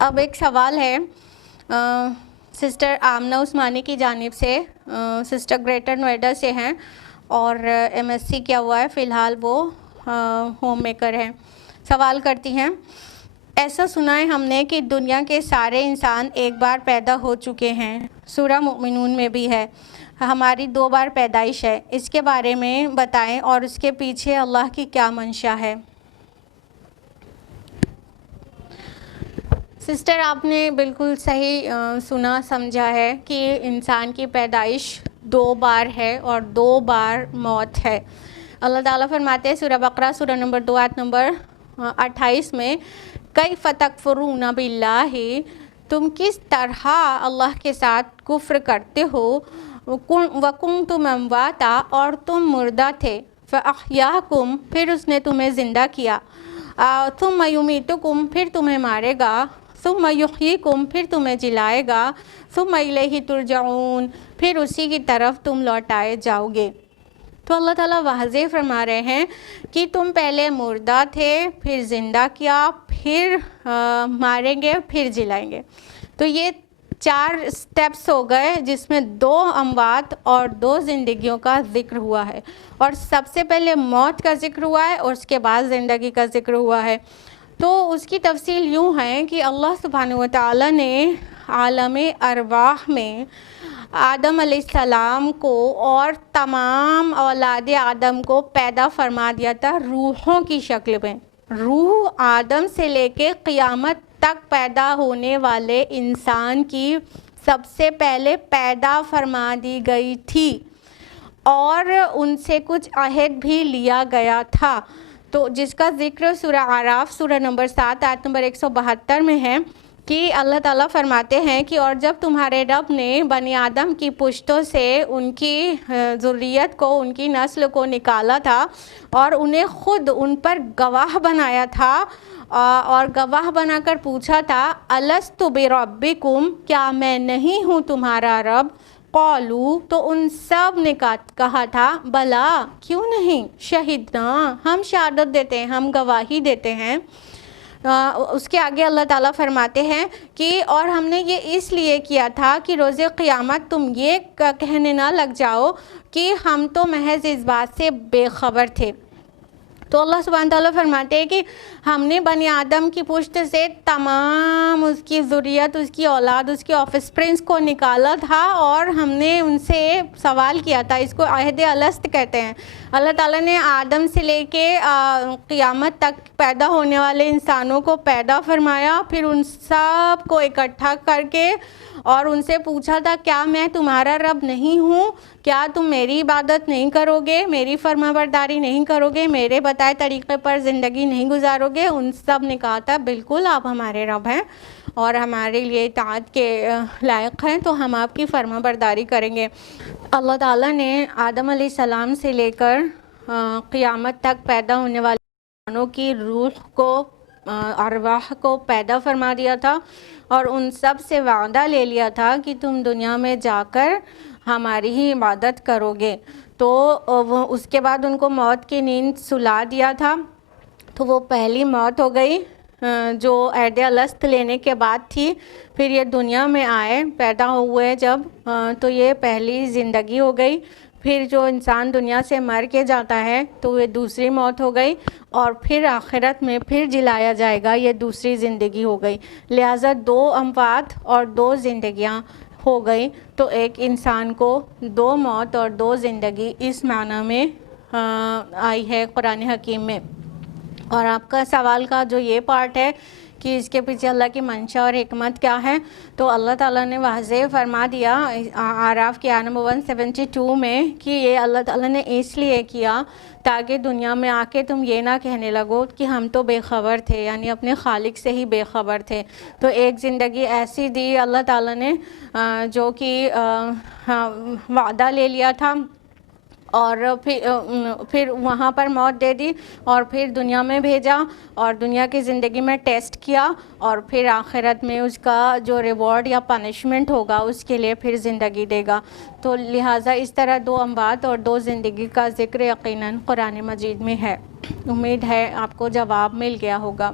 اب ایک سوال ہے سسٹر آمنہ عثمانی کی جانب سے، سسٹر گریٹر نوئیڈا سے ہیں اور ایم ایس سی کیا ہوا ہے، فی الحال وہ ہوم میکر ہیں۔ سوال کرتی ہیں، ایسا سنا ہے ہم نے کہ دنیا کے سارے انسان ایک بار پیدا ہو چکے ہیں، سورہ مؤمنون میں بھی ہے، ہماری 2 بار پیدائش ہے، اس کے بارے میں بتائیں اور اس کے پیچھے اللہ کی کیا منشا ہے؟ سسٹر آپ نے بالکل صحیح سنا سمجھا ہے کہ انسان کی پیدائش 2 بار ہے اور 2 بار موت ہے۔ اللہ تعالیٰ فرماتے ہیں سورہ بقرہ سورہ نمبر 2 آیت نمبر 28 میں، کیف تکفرون باللہ، تم کس طرح اللہ کے ساتھ کفر کرتے ہو، وکنتم امواتا، اور تم مردہ تھے، فاحیاکم، پھر اس نے تمہیں زندہ کیا، ثم یمیتکم، پھر تمہیں مارے گا، ثم یحییکم، پھر تمہیں جلائے گا، ثم الیہ ترجعون، پھر اسی کی طرف تم لوٹائے جاؤ گے۔ تو اللہ تعالیٰ واضح فرما رہے ہیں کہ تم پہلے مردہ تھے، پھر زندہ کیا، پھر ماریں گے، پھر جلائیں گے۔ تو یہ 4 سٹیپس ہو گئے جس میں 2 اموات اور 2 زندگیوں کا ذکر ہوا ہے، اور سب سے پہلے موت کا ذکر ہوا ہے اور اس کے بعد زندگی کا ذکر ہوا ہے۔ تو اس کی تفصیل یوں ہے کہ اللہ سبحانہ وتعالیٰ نے عالم ارواح میں آدم علیہ السلام کو اور تمام اولاد آدم کو پیدا فرما دیا تھا روحوں کی شکل میں۔ روح آدم سے لے کے قیامت تک پیدا ہونے والے انسان کی سب سے پہلے پیدا فرما دی گئی تھی اور ان سے کچھ عہد بھی لیا گیا تھا، تو جس کا ذکر سورہ اعراف سورہ نمبر 7 آیت نمبر 172 میں ہے کہ اللہ تعالیٰ فرماتے ہیں کہ اور جب تمہارے رب نے بنی آدم کی پشتوں سے ان کی ذریت کو، ان کی نسل کو نکالا تھا اور انہیں خود ان پر گواہ بنایا تھا اور گواہ بنا کر پوچھا تھا الست بربکم، کیا میں نہیں ہوں تمہارا رب؟ قالو، تو ان سب نے کہا تھا بلا، کیوں نہیں، شہدنا، ہم شہادت دیتے ہیں، ہم گواہی دیتے ہیں۔ اس کے آگے اللہ تعالیٰ فرماتے ہیں کہ اور ہم نے یہ اس لیے کیا تھا کہ روز قیامت تم یہ کہنے نہ لگ جاؤ کہ ہم تو محض اس بات سے بے خبر تھے۔ تو اللہ سبحانہ تعالیٰ فرماتے ہیں کہ ہم نے بنی آدم کی پشت سے تمام اس کی ذریت، اس کی اولاد، اس کے آف اسپرنگس کو نکالا تھا اور ہم نے ان سے سوال کیا تھا، اس کو عہد الست کہتے ہیں۔ اللہ تعالیٰ نے آدم سے لے کے قیامت تک پیدا ہونے والے انسانوں کو پیدا فرمایا، پھر ان سب کو اکٹھا کر کے اور ان سے پوچھا تھا کیا میں تمہارا رب نہیں ہوں؟ کیا تم میری عبادت نہیں کرو گے، میری فرما برداری نہیں کرو گے، میرے بتائے طریقے پر زندگی نہیں گزارو گے؟ ان سب نے کہا تھا بالکل آپ ہمارے رب ہیں اور ہمارے لیے اطاعت کے لائق ہیں، تو ہم آپ کی فرما برداری کریں گے۔ اللہ تعالیٰ نے آدم علیہ السلام سے لے کر قیامت تک پیدا ہونے والے انسانوں کی روح کو، ارواح کو پیدا فرما دیا تھا اور ان سب سے وعدہ لے لیا تھا کہ تم دنیا میں جا کر ہماری ہی عبادت کرو گے۔ تو وہ اس کے بعد ان کو موت کی نیند سلا دیا تھا، تو وہ پہلی موت ہو گئی جو عہد الست لینے کے بعد تھی۔ پھر یہ دنیا میں آئے، پیدا ہوئے جب، تو یہ پہلی زندگی ہو گئی۔ پھر جو انسان دنیا سے مر کے جاتا ہے تو یہ دوسری موت ہو گئی، اور پھر آخرت میں پھر جلایا جائے گا، یہ دوسری زندگی ہو گئی۔ لہٰذا 2 اموات اور 2 زندگیاں ہو گئی، تو ایک انسان کو 2 موت اور 2 زندگی اس معنی میں آئی ہے قرآن حکیم میں۔ اور آپ کا سوال کا جو یہ پارٹ ہے کہ اس کے پیچھے اللہ کی منشا اور حکمت کیا ہے، تو اللہ تعالیٰ نے واضح فرما دیا اعراف کی آیت نمبر 172 میں کہ یہ اللہ تعالیٰ نے اس لیے کیا تاکہ دنیا میں آ کے تم یہ نہ کہنے لگو کہ ہم تو بے خبر تھے، یعنی اپنے خالق سے ہی بے خبر تھے۔ تو ایک زندگی ایسی دی اللہ تعالیٰ نے جو کہ وعدہ لے لیا تھا، اور پھر وہاں پر موت دے دی اور پھر دنیا میں بھیجا اور دنیا کی زندگی میں ٹیسٹ کیا، اور پھر آخرت میں اس کا جو ریوارڈ یا پنشمنٹ ہوگا اس کے لیے پھر زندگی دے گا۔ تو لہٰذا اس طرح 2 اموات اور 2 زندگی کا ذکر یقیناً قرآن مجید میں ہے۔ امید ہے آپ کو جواب مل گیا ہوگا۔